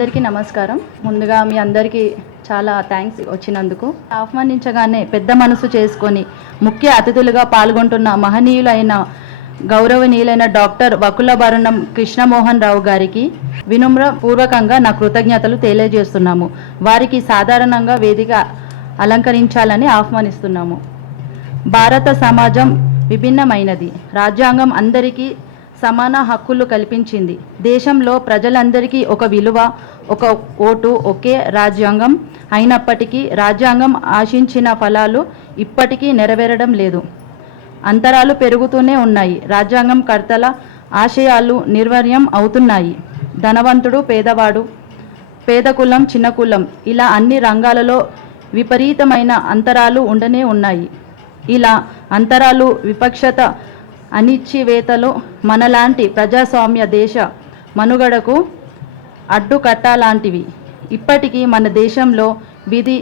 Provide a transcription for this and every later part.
అందరికీ నమస్కారం. ముందుగా మీ అందరికీ చాలా థ్యాంక్స్ వచ్చినందుకు. ఆహ్వానించగానే పెద్ద మనసు చేసుకొని ముఖ్య అతిథులుగా పాల్గొంటున్న మహనీయులైన గౌరవనీయులైన డాక్టర్ వకులభరణం కృష్ణమోహన్ రావు గారికి వినమ్ర పూర్వకంగా నా కృతజ్ఞతలు తెలియజేస్తున్నాము. వారికి సాధారణంగా వేదిక అలంకరించాలని ఆహ్వానిస్తున్నాము. భారత సమాజం విభిన్నమైనది. రాజ్యాంగం అందరికీ సమాన హక్కులు కల్పించింది. దేశంలో ప్రజలందరికీ ఒక విలువ ఒక ఓటు ఒకే రాజ్యాంగం అయినప్పటికీ రాజ్యాంగం ఆశించిన ఫలాలు ఇప్పటికీ నెరవేరడం లేదు. అంతరాలు పెరుగుతూనే ఉన్నాయి. రాజ్యాంగం కర్తల ఆశయాలు నిర్వర్యం అవుతున్నాయి. ధనవంతుడు పేదవాడు పేద కులం చిన్న కులం ఇలా అన్ని రంగాలలో విపరీతమైన అంతరాలు ఉండనే ఉన్నాయి. ఇలా అంతరాలు విపక్షత అనిశ్చివేతలు మనలాంటి ప్రజాస్వామ్య దేశ మనుగడకు అడ్డుకట్టాలాంటివి. ఇప్పటికీ మన దేశంలో విధి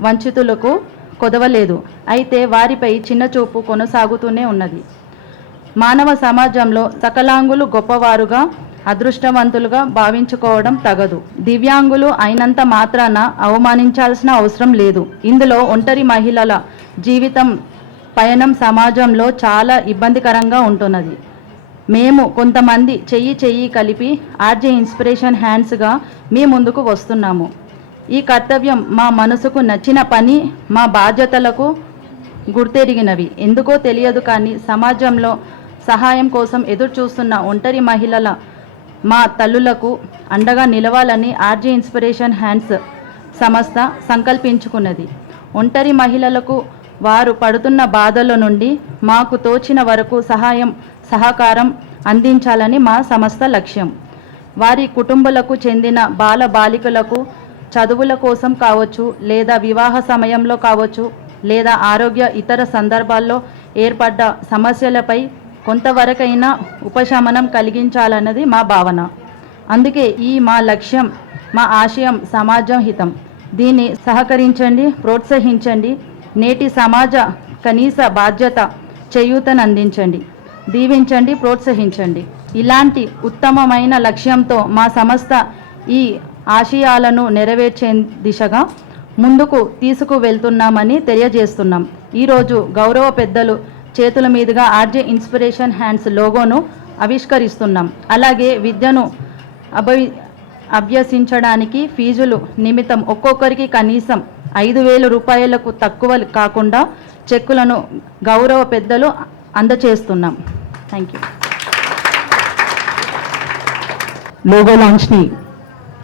వంచితులకు కొదవలేదు. అయితే వారిపై చిన్నచూపు కొనసాగుతూనే ఉన్నది. మానవ సమాజంలో సకలాంగులు గొప్పవారుగా అదృష్టవంతులుగా భావించుకోవడం తగదు. దివ్యాంగులు అయినంత మాత్రాన అవమానించాల్సిన అవసరం లేదు. ఇందులో ఒంటరి మహిళల జీవితం పయనం సమాజంలో చాలా ఇబ్బందికరంగా ఉంటున్నది. మేము కొంతమంది చెయ్యి చెయ్యి కలిపి ఆర్జే ఇన్స్పిరేషన్ హ్యాండ్స్గా మీ ముందుకు వస్తున్నాము. ఈ కర్తవ్యం మా మనసుకు నచ్చిన పని మా బాధ్యతలకు గుర్తెరిగినవి. ఎందుకో తెలియదు కానీ సమాజంలో సహాయం కోసం ఎదురు చూస్తున్న ఒంటరి మహిళల మా తల్లులకు అండగా నిలవాలని ఆర్జే ఇన్స్పిరేషన్ హ్యాండ్స్ సంస్థ సంకల్పించుకున్నది. ఒంటరి మహిళలకు వారు పడుతున్న బాధల నుండి మాకు తోచిన వరకు సహాయం సహకారం అందించాలని మా సంస్థ లక్ష్యం. వారి కుటుంబాలకు చెందిన బాల బాలికలకు చదువుల కోసం కావచ్చు లేదా వివాహ సమయంలో కావచ్చు లేదా ఆరోగ్య ఇతర సందర్భాల్లో ఏర్పడ్డ సమస్యలపై కొంతవరకైనా ఉపశమనం కలిగించాలన్నది మా భావన. అందుకే ఈ మా లక్ష్యం మా ఆశయం సమాజం హితం. దీన్ని సహకరించండి ప్రోత్సహించండి. నేటి సమాజ కనీస బాధ్యత చేయూతనందించండి. దీవించండి ప్రోత్సహించండి. ఇలాంటి ఉత్తమమైన లక్ష్యంతో మా సంస్థ ఈ ఆశయాలను నెరవేర్చే దిశగా ముందుకు తీసుకువెళ్తున్నామని తెలియజేస్తున్నాం. ఈరోజు గౌరవ పెద్దలు చేతుల మీదుగా ఆర్జే ఇన్స్పిరేషన్ హ్యాండ్స్ లోగోను ఆవిష్కరిస్తున్నాం. అలాగే విద్యను అభవి అభ్యసించడానికి ఫీజులు నిమిత్తం ఒక్కొక్కరికి కనీసం ఐదు వేల రూపాయలకు తక్కువ కాకుండా చెక్కులను గౌరవ పెద్దలు అందచేస్తున్నాం. థ్యాంక్ యూ లోగో లాంచ్ని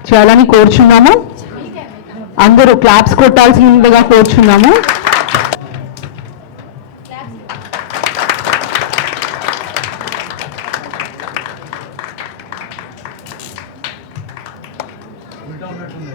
చేయాలని కోరుచున్నాము. అందరూ క్లాప్స్ కొట్టాల్సిందిగా కోరుచున్నాము. Don't hurt him.